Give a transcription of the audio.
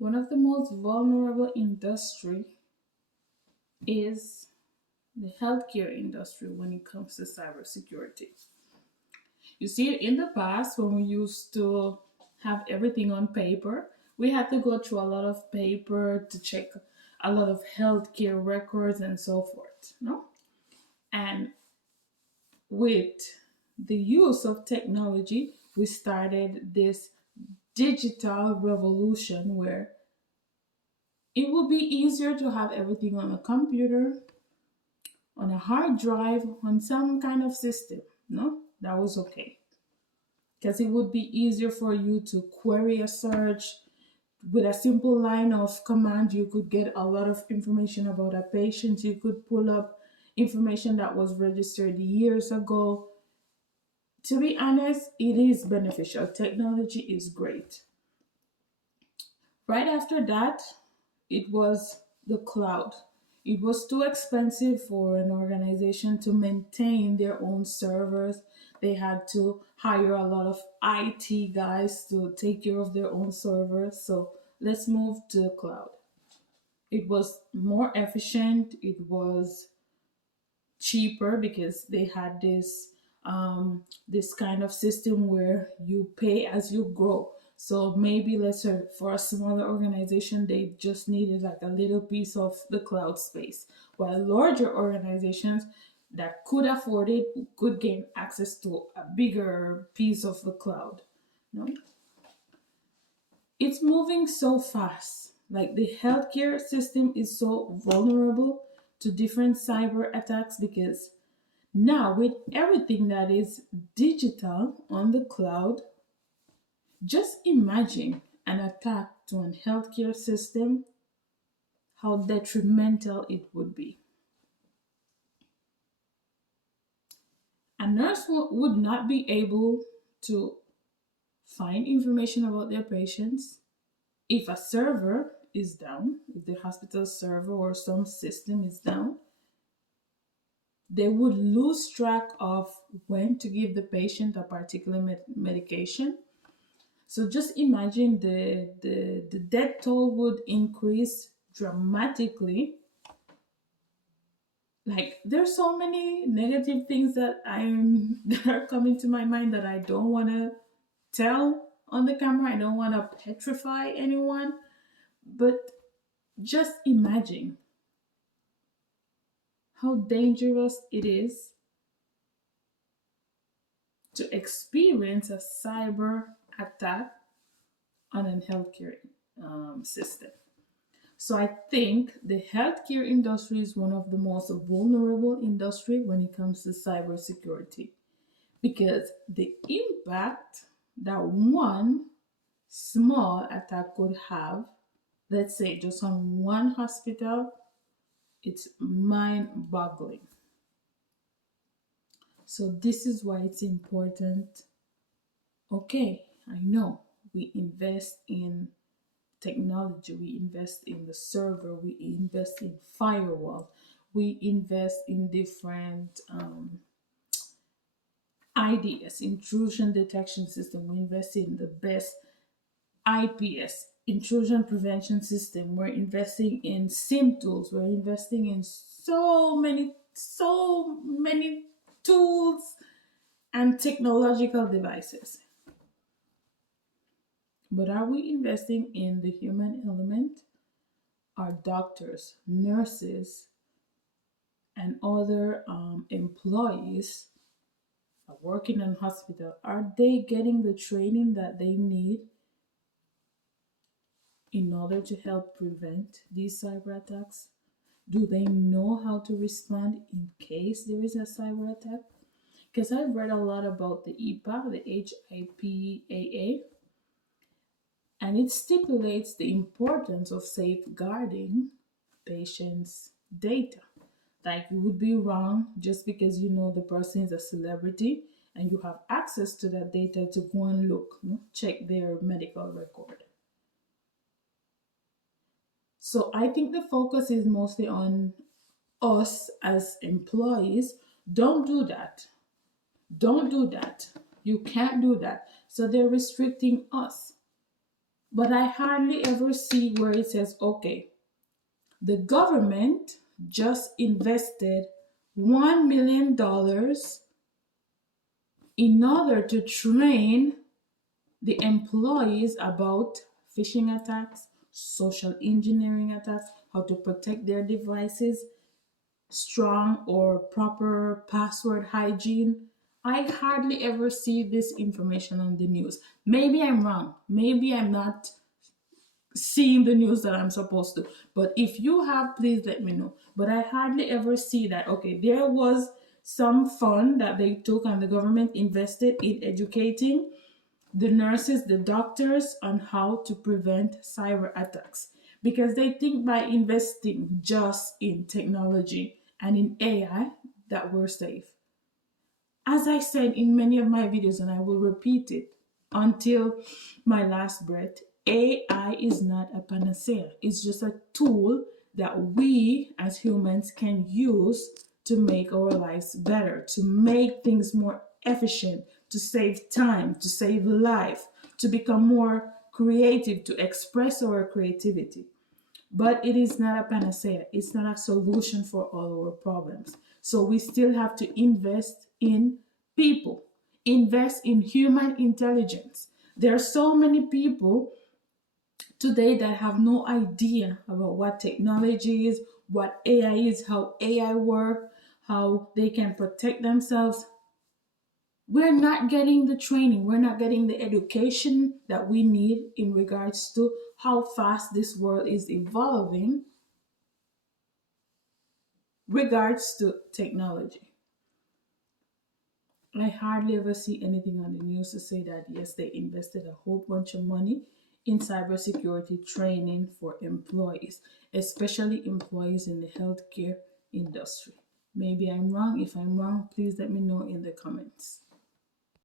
One of the most vulnerable industry is the healthcare industry when it comes to cybersecurity. You see, in the past, when we used to have everything on paper, we had to go through a lot of paper to check a lot of healthcare records and so forth. No? And with the use of technology, we started this digital revolution where it will be easier to have everything on a computer, on a hard drive, on some kind of system. No, that was okay. Because it would be easier for you to query a search with a simple line of command. You could get a lot of information about a patient. You could pull up information that was registered years ago. To be honest, it is beneficial. Technology is great. Right after that, it was the cloud. It was too expensive for an organization to maintain their own servers. They had to hire a lot of IT guys to take care of their own servers. So let's move to the cloud. It was more efficient, it was cheaper because they had this kind of system where you pay as you grow. So maybe let's say for a smaller organization, they just needed like a little piece of the cloud space, while larger organizations that could afford it could gain access to a bigger piece of the cloud. No, it's moving so fast. Like the healthcare system is so vulnerable to different cyber attacks because now, with everything that is digital on the cloud, just imagine an attack to a healthcare system, how detrimental it would be. A nurse would not be able to find information about their patients if a server is down, if the hospital server or some system is down. They would lose track of when to give the patient a particular medication. So just imagine the death toll would increase dramatically. Like there's so many negative things that I'm that are coming to my mind that I don't want to tell on the camera. I don't want to petrify anyone, but just imagine how dangerous it is to experience a cyber attack on a healthcare system. So I think the healthcare industry is one of the most vulnerable industry when it comes to cybersecurity because the impact that one small attack could have, let's say just on one hospital, it's mind-boggling. So this is why it's important. Okay, I know we invest in technology, we invest in the server, we invest in firewall, we invest in different IDS, intrusion detection system, we invest in the best IPS, intrusion prevention system, we're investing in SIM tools, we're investing in so many tools and technological devices. But are we investing in the human element? Our doctors, nurses, and other employees working in hospital, are they getting the training that they need in order to help prevent these cyber attacks? Do they know how to respond in case there is a cyber attack? Because I've read a lot about the EPA, the HIPAA, and it stipulates the importance of safeguarding patients' data. Like you would be wrong just because you know the person is a celebrity and you have access to that data to go and look, check their medical record. So I think the focus is mostly on us as employees. Don't do that. Don't do that. You can't do that. So they're restricting us. But I hardly ever see where it says, okay, the government just invested $1 million in order to train the employees about phishing attacks, social engineering attacks, how to protect their devices, strong or proper password hygiene. I hardly ever see this information on the news. Maybe I'm wrong. Maybe I'm not seeing the news that I'm supposed to. But if you have, please let me know. But I hardly ever see that, okay, there was some fund that they took and the government invested in educating the nurses, the doctors on how to prevent cyber attacks. Because they think by investing just in technology and in AI that we're safe. As I said in many of my videos, and I will repeat it until my last breath, AI is not a panacea. It's just a tool that we as humans can use to make our lives better, to make things more efficient, to save time, to save life, to become more creative, to express our creativity. But it is not a panacea. It's not a solution for all our problems. So we still have to invest in people, invest in human intelligence. There are so many people today that have no idea about what technology is, what AI is, how AI works, how they can protect themselves. We're not getting the training, we're not getting the education that we need in regards to how fast this world is evolving regards to technology. I hardly ever see anything on the news to say that yes, they invested a whole bunch of money in cybersecurity training for employees, especially employees in the healthcare industry. Maybe I'm wrong. If I'm wrong, please let me know in the comments.